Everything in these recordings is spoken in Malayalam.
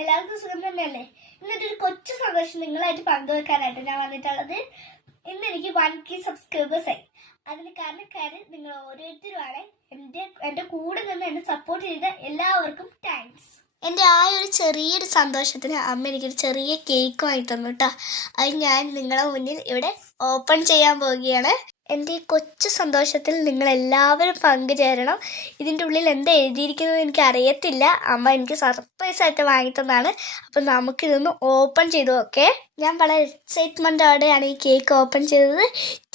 എല്ലാവർക്കും സുഖം തന്നെയല്ലേ ഇന്നത്തെ ഒരു കൊച്ചു സന്തോഷം നിങ്ങളായിട്ട് പങ്കുവെക്കാനായിട്ട് ഞാൻ വന്നിട്ടുള്ളത്. ഇന്ന് എനിക്ക് വൺ കെ സബ്സ്ക്രൈബേഴ്സ് ആയി. അതിന് കാരണക്കാര് നിങ്ങൾ ഓരോരുത്തരുമാണ്. എന്റെ എന്റെ കൂടെ നിന്ന് എന്നെ സപ്പോർട്ട് ചെയ്ത എല്ലാവർക്കും താങ്ക്സ് എന്റെ ആ ഒരു ചെറിയൊരു സന്തോഷത്തിന് അമ്മ എനിക്കൊരു ചെറിയ കേക്ക് വാങ്ങി തന്നു കേട്ടോ അത് ഞാൻ നിങ്ങളെ മുന്നിൽ ഇവിടെ ഓപ്പൺ ചെയ്യാൻ പോവുകയാണ്. എന്റെ ഈ കൊച്ചു സന്തോഷത്തിൽ നിങ്ങൾ എല്ലാവരും പങ്കുചേരണം. ഇതിന്റെ ഉള്ളിൽ എന്താ എഴുതിയിരിക്കുന്നത് എനിക്ക് അറിയത്തില്ല. അമ്മ എനിക്ക് സർപ്രൈസ് ആയിട്ട് വാങ്ങി തന്നാണ്. അപ്പം നമുക്കിതൊന്ന് ഓപ്പൺ ചെയ്തു ഓക്കെ ഞാൻ വളരെ എക്സൈറ്റ്മെന്റോടെയാണ് ഈ കേക്ക് ഓപ്പൺ ചെയ്തത്.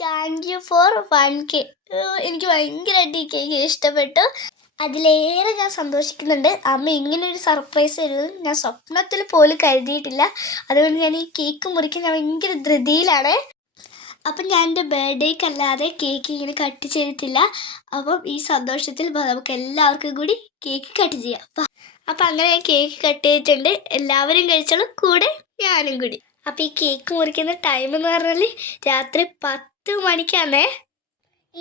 Thank you for one K എനിക്ക് ഭയങ്കരമായിട്ട് ഈ കേക്ക് ഇഷ്ടപ്പെട്ടു. അതിലേറെ ഞാൻ സന്തോഷിക്കുന്നുണ്ട്. അമ്മ ഇങ്ങനൊരു സർപ്രൈസ് തരുന്നത് ഞാൻ സ്വപ്നത്തിൽ പോലും കരുതിയിട്ടില്ല. അതുകൊണ്ട് ഞാൻ ഈ കേക്ക് മുറിക്കാൻ ഞാൻ ഭയങ്കര ധൃതിയിലാണ്. അപ്പം ഞാൻ എന്റെ ബർത്ത്ഡേക്ക് അല്ലാതെ കേക്ക് ഇങ്ങനെ കട്ട് ചെയ്തിട്ടില്ല. അപ്പം ഈ സന്തോഷത്തിൽ നമുക്ക് എല്ലാവർക്കും കൂടി കേക്ക് കട്ട് ചെയ്യാം. അപ്പം അപ്പം അങ്ങനെ ഞാൻ കേക്ക് കട്ട് ചെയ്തിട്ടുണ്ട്. എല്ലാവരും കഴിച്ചോളൂ. കൂടെ ഞാനും കൂടി. അപ്പം ഈ കേക്ക് മുറിക്കുന്ന ടൈം എന്ന് പറഞ്ഞാൽ രാത്രി പത്ത് മണിക്കാണേ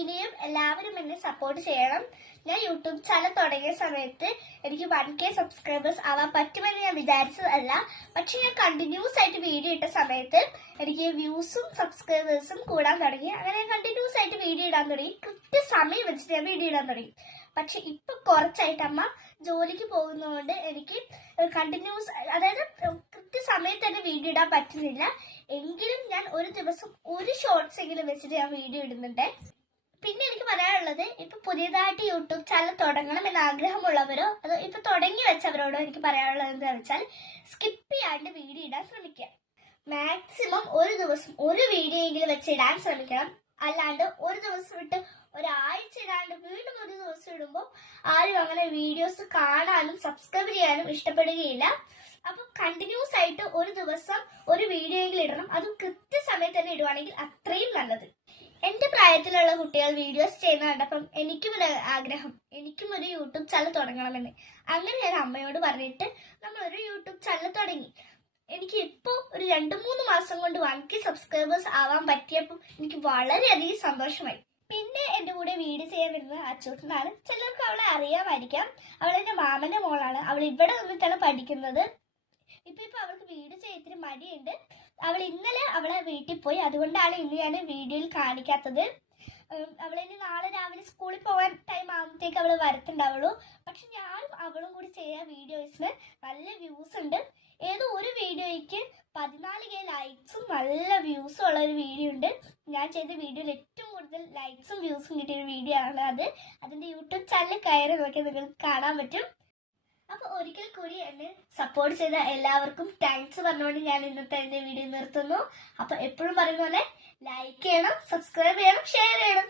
ഇനിയും എല്ലാവരും എന്നെ സപ്പോർട്ട് ചെയ്യണം. ഞാൻ യൂട്യൂബ് ചാനൽ തുടങ്ങിയ സമയത്ത് എനിക്ക് വൺ കെ സബ്സ്ക്രൈബേഴ്സ് ആവാൻ പറ്റുമെന്ന് ഞാൻ വിചാരിച്ചതല്ല. പക്ഷെ ഞാൻ കണ്ടിന്യൂസ് ആയിട്ട് വീഡിയോ ഇട്ട സമയത്ത് എനിക്ക് വ്യൂസും സബ്സ്ക്രൈബേഴ്സും കൂടാൻ തുടങ്ങി. അങ്ങനെ ഞാൻ കണ്ടിന്യൂസ് ആയിട്ട് വീഡിയോ ഇടാൻ തുടങ്ങി. കൃത്യസമയം വെച്ചിട്ട് ഞാൻ വീഡിയോ ഇടാൻ തുടങ്ങി. പക്ഷെ ഇപ്പൊ കുറച്ചായിട്ട് അമ്മ ജോലിക്ക് പോകുന്നതുകൊണ്ട് എനിക്ക് കണ്ടിന്യൂസ് അതായത് കൃത്യസമയത്ത് തന്നെ വീഡിയോ ഇടാൻ പറ്റുന്നില്ല. എങ്കിലും ഞാൻ ഒരു ദിവസം ഒരു ഷോർട്സ് എങ്കിലും വെച്ചിട്ട് ഞാൻ വീഡിയോ ഇടുന്നുണ്ട്. പിന്നെ എനിക്ക് പറയാനുള്ളത് ഇപ്പൊ പുതിയതായിട്ട് യൂട്യൂബ് ചാനൽ തുടങ്ങണം എന്ന ആഗ്രഹമുള്ളവരോ അത് ഇപ്പൊ തുടങ്ങി വെച്ചവരോടോ എനിക്ക് പറയാനുള്ളത് എന്താ വെച്ചാൽ സ്കിപ്പ് ചെയ്യാണ്ട് വീഡിയോ ഇടാൻ ശ്രമിക്കുക. മാക്സിമം ഒരു ദിവസം ഒരു വീഡിയോ എങ്കിലും വെച്ച് ഇടാൻ ശ്രമിക്കണം. അല്ലാണ്ട് ഒരു ദിവസം വിട്ട് ഒരാഴ്ച ഇടാണ്ട് വീണ്ടും ഒരു ദിവസം ഇടുമ്പോൾ ആരും അങ്ങനെ വീഡിയോസ് കാണാനും സബ്സ്ക്രൈബ് ചെയ്യാനും ഇഷ്ടപ്പെടുകയില്ല. അപ്പൊ കണ്ടിന്യൂസ് ആയിട്ട് ഒരു ദിവസം ഒരു വീഡിയോ എങ്കിലും ഇടണം. അതും കൃത്യസമയത്ത് തന്നെ ഇടുവാണെങ്കിൽ അത്രയും നല്ലത്. എന്റെ പ്രായത്തിലുള്ള കുട്ടികൾ വീഡിയോസ് ചെയ്യുന്ന കണ്ടപ്പം എനിക്കും ഒരു ആഗ്രഹം. എനിക്കും ഒരു യൂട്യൂബ് ചാനൽ തുടങ്ങണമെന്ന്. അങ്ങനെ ഞാൻ അമ്മയോട് പറഞ്ഞിട്ട് നമ്മൾ ഒരു യൂട്യൂബ് ചാനൽ തുടങ്ങി. എനിക്ക് ഇപ്പോൾ ഒരു രണ്ട് മൂന്ന് മാസം കൊണ്ട് വൺ കെ സബ്സ്ക്രൈബേഴ്സ് ആവാൻ പറ്റിയപ്പോൾ എനിക്ക് വളരെയധികം സന്തോഷമായി. പിന്നെ എന്റെ കൂടെ വീട് ചെയ്യാൻ വരുന്നത് അച്ചൂട്ടനാണ് ചിലർക്ക് അവളെ അറിയാമായിരിക്കാം. അവൾ എന്റെ മാമന്റെ മോളാണ്. അവൾ ഇവിടെ നിന്നിട്ടാണ് പഠിക്കുന്നത്. ഇപ്പൊ ഇപ്പൊ അവൾക്ക് വീട് ചെയ്യത്തിന് മടിയുണ്ട്. അവൾ ഇന്നലെ അവളെ വീട്ടിൽ പോയി. അതുകൊണ്ടാണ് ഇന്ന് ഞാൻ വീഡിയോയിൽ കാണിക്കാത്തത്. അവളെ അവളിനി നാളെ രാവിലെ സ്കൂളിൽ പോകാൻ ടൈം ആകുമ്പോഴത്തേക്ക് അവൾ വരത്തുണ്ടാവുള്ളൂ. പക്ഷെ ഞാനും അവളും കൂടി ചെയ്യാൻ വീഡിയോസിന് നല്ല വ്യൂസ് ഉണ്ട്. ഏതോ ഒരു വീഡിയോയ്ക്ക് പതിനാല് കെ ലൈക്സും നല്ല വ്യൂസും ഉള്ള ഒരു വീഡിയോ ഉണ്ട്. ഞാൻ ചെയ്ത വീഡിയോയിൽ ഏറ്റവും കൂടുതൽ ലൈക്സും വ്യൂസും കിട്ടിയ ഒരു വീഡിയോ ആണ് അത്. അതിന്റെ യൂട്യൂബ് ചാനൽ കയറി നോക്കിയാൽ നിങ്ങൾക്ക് കാണാൻ പറ്റും. ഒരിക്കൽ കൂടി എന്നെ സപ്പോർട്ട് ചെയ്ത എല്ലാവർക്കും താങ്ക്സ് പറഞ്ഞുകൊണ്ട് ഞാൻ ഇന്നത്തെ എന്റെ വീഡിയോ നിർത്തുന്നു. അപ്പൊ എപ്പോഴും പറയുന്ന പോലെ ലൈക്ക് ചെയ്യണം സബ്സ്ക്രൈബ് ചെയ്യണം ഷെയർ ചെയ്യണം.